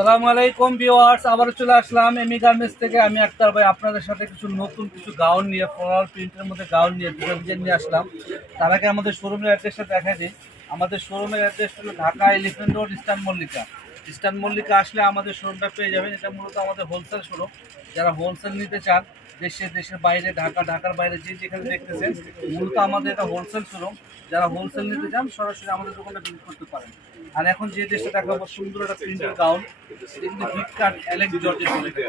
সালামু আলাইকুম ভিওয়ার্স আবারও চলে আসলাম এমি গার্মেন্টস থেকে। আমি আক্তার ভাই, আপনাদের সাথে কিছু নতুন কিছু গাউন নিয়ে ফ্লোরাল প্রিন্টের মধ্যে গাউন নিয়ে ডিজাইন নিয়ে আসলাম। তার আগে আমাদের শোরুমের অ্যাড্রেসটা দেখা দিই। আমাদের শোরুমের অ্যাড্রেস হলো Dhaka Elephant Road Eastern Mallika Eastern Mallika আসলে আমাদের শোরুমটা পেয়ে যাবেন। এটা মূলত আমাদের হোলসেল শোরুম যারা হোলসেল নিতে চান, দেশে, দেশের বাইরে, ঢাকা, ঢাকার বাইরে যে যেখানে দেখতেছেন, মূলত আমাদের এটা হোলসেল শোরুম যারা হোলসেল নিতে চান, সরাসরি আমাদের দোকানে ভিজিট করতে পারেন। আর এখন যে দেশটা দেখাবো সুন্দর একটা প্রিন্টের গাউন এটা কিন্তু ফ্লিপকার্ট অ্যালেক্স জর্জের থাকে।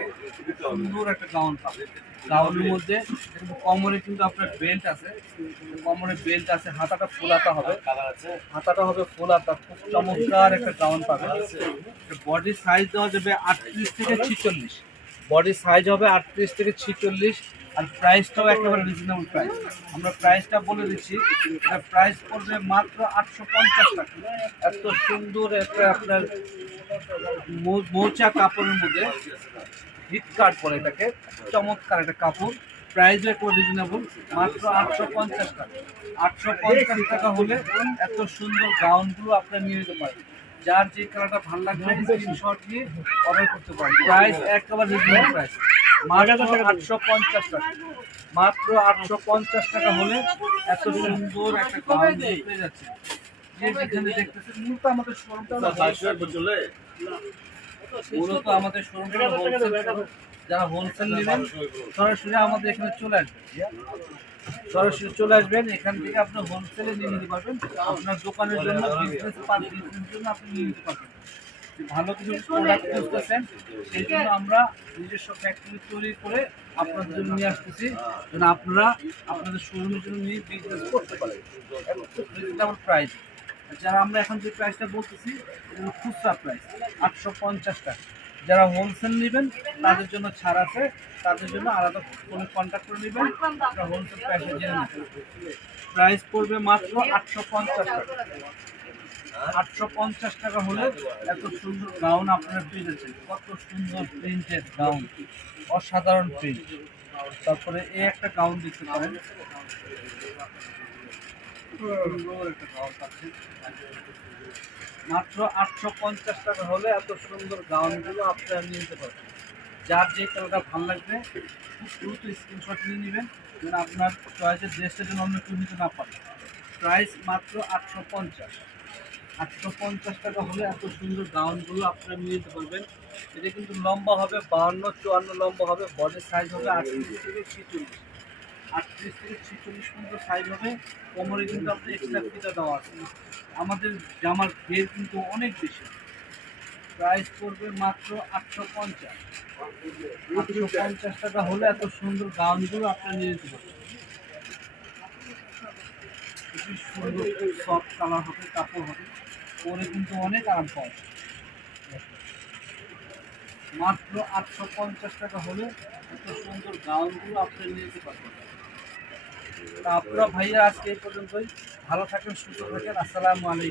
সুন্দর একটা গাউন পাবে গাউনের মধ্যে কমরে কিন্তু আপনার বেল্ট আছে। কমরে বেল্ট আছে, হাতাটা ফুল হাতা হবে। হাতাটা হবে ফুল হাতা খুব চমৎকার একটা গাউন পাবে বডির সাইজ দেওয়া যাবে আটত্রিশ থেকে ছিচল্লিশ। বডির সাইজ হবে আটত্রিশ থেকে ছিচল্লিশ আর প্রাইসটাও একেবারে রিজনেবল প্রাইস আমরা প্রাইসটা বলে দিচ্ছি এটা প্রাইস পড়বে মাত্র আটশো পঞ্চাশ টাকা। এত সুন্দর একটা আপনার মৌচা কাপড়ের মধ্যে হিট কার্ড বলে এটাকে চমৎকার একটা কাপড়। প্রাইসও একটু রিজনেবল মাত্র আটশো পঞ্চাশ টাকা। আটশো পঞ্চাশ টাকা হলে এত সুন্দর গাউনগুলো আপনারা নিয়ে যেতে পারেন যার যে কালারটা ভালো লাগবে স্ক্রিনশট দিয়ে অর্ডার করতে পারেন। প্রাইস একেবারে রিজনেবল প্রাইস মাত্র আটশো পঞ্চাশ টাকা। মাত্র আটশো পঞ্চাশ টাকা হলে এত সুন্দর একটা পেয়ে যাচ্ছে। যে যেখানে দেখতেছেন মূলত আমাদের শোরুমটা মূলত আমাদের শোরুমটা যারা হোলসেল নেবেন সরাসরি আমাদের এখানে চলে আসবেন। সরাসরি চলে আসবেন, এখান থেকে আপনি হোলসেলে নিয়ে নিতে পারবেন। আপনার দোকানের জন্য বিজনেস জন্য আপনি নিয়ে নিতে পারবেন। ভালো কিছু প্রোডাক্ট খুঁজতেছেন, সেই জন্য আমরা নিজস্ব ফ্যাক্টরি তৈরি করে আপনাদের জন্য নিয়ে আসতেছি, যেন আপনারা আপনাদের শোরুমের জন্য নিয়ে বিজনেস করতে পারেন। রিজনেবল প্রাইস যারা আমরা এখন যে প্রাইসটা বলতেছি খুচরা প্রাইস আটশো পঞ্চাশ টাকা। যারা হোলসেল নেবেন, তাদের জন্য ছাড় আছে। তাদের জন্য আলাদা কোনো কন্ট্যাক্ট করে নেবেন। হোলসেল প্রাইসে জেনে নেবেন। প্রাইস পড়বে মাত্র আটশো পঞ্চাশ টাকা। আটশো পঞ্চাশ টাকা হলে এত সুন্দর গাউন আপনারা পেয়ে যাচ্ছেন। কত সুন্দর প্রিন্টেড গাউন অসাধারণ প্রিন্ট তারপরে এই একটা গাউন দেখতে পারেন সুন্দর একটা গাউন পাচ্ছেন মাত্র আটশো পঞ্চাশ টাকা হলে এত সুন্দর গাউনগুলো আপনারা নিতে পারবেন। যার যে কালারটা ভালো লাগবে, খুব দ্রুত স্ক্রিনশট নিয়ে নেবেন, যেন আপনার চয়েসের ড্রেসটা যেন অন্য কেউ নিতে না পারে। প্রাইস মাত্র আটশো পঞ্চাশ। আটশো পঞ্চাশ টাকা হলে এত সুন্দর গাউনগুলো আপনারা নিয়ে নিতে পারবেন। এটা কিন্তু লম্বা হবে, বাহান্ন, চুয়ান্ন লম্বা হবে বডির সাইজ হবে আটত্রিশ থেকে ছিচল্লিশ। আটত্রিশ থেকে ছিচল্লিশ পর্যন্ত সাইজ হবে। কোমরে কিন্তু আপনার এক্সট্রা ফিতা দেওয়া আছে। আমাদের জামার ঘের কিন্তু অনেক বেশি। প্রাইস পড়বে মাত্র আটশো পঞ্চাশ। পঞ্চাশ টাকা হলে এত সুন্দর গাউনগুলো আপনার নিয়ে যেতে পারবেন খুবই সুন্দর সফট কালার হবে, কাপড় হবে। পরে কিন্তু অনেক আরাম পাওয়া। মাত্র আটশো পঞ্চাশ টাকা হলে এত সুন্দর গাউনগুলো আপনি নিয়ে যেতে পারবেন। তা আপনারা ভাইয়া আজকে এই পর্যন্তই। ভালো থাকেন সুস্থ থাকেন। আসসালামু আলাইকুম।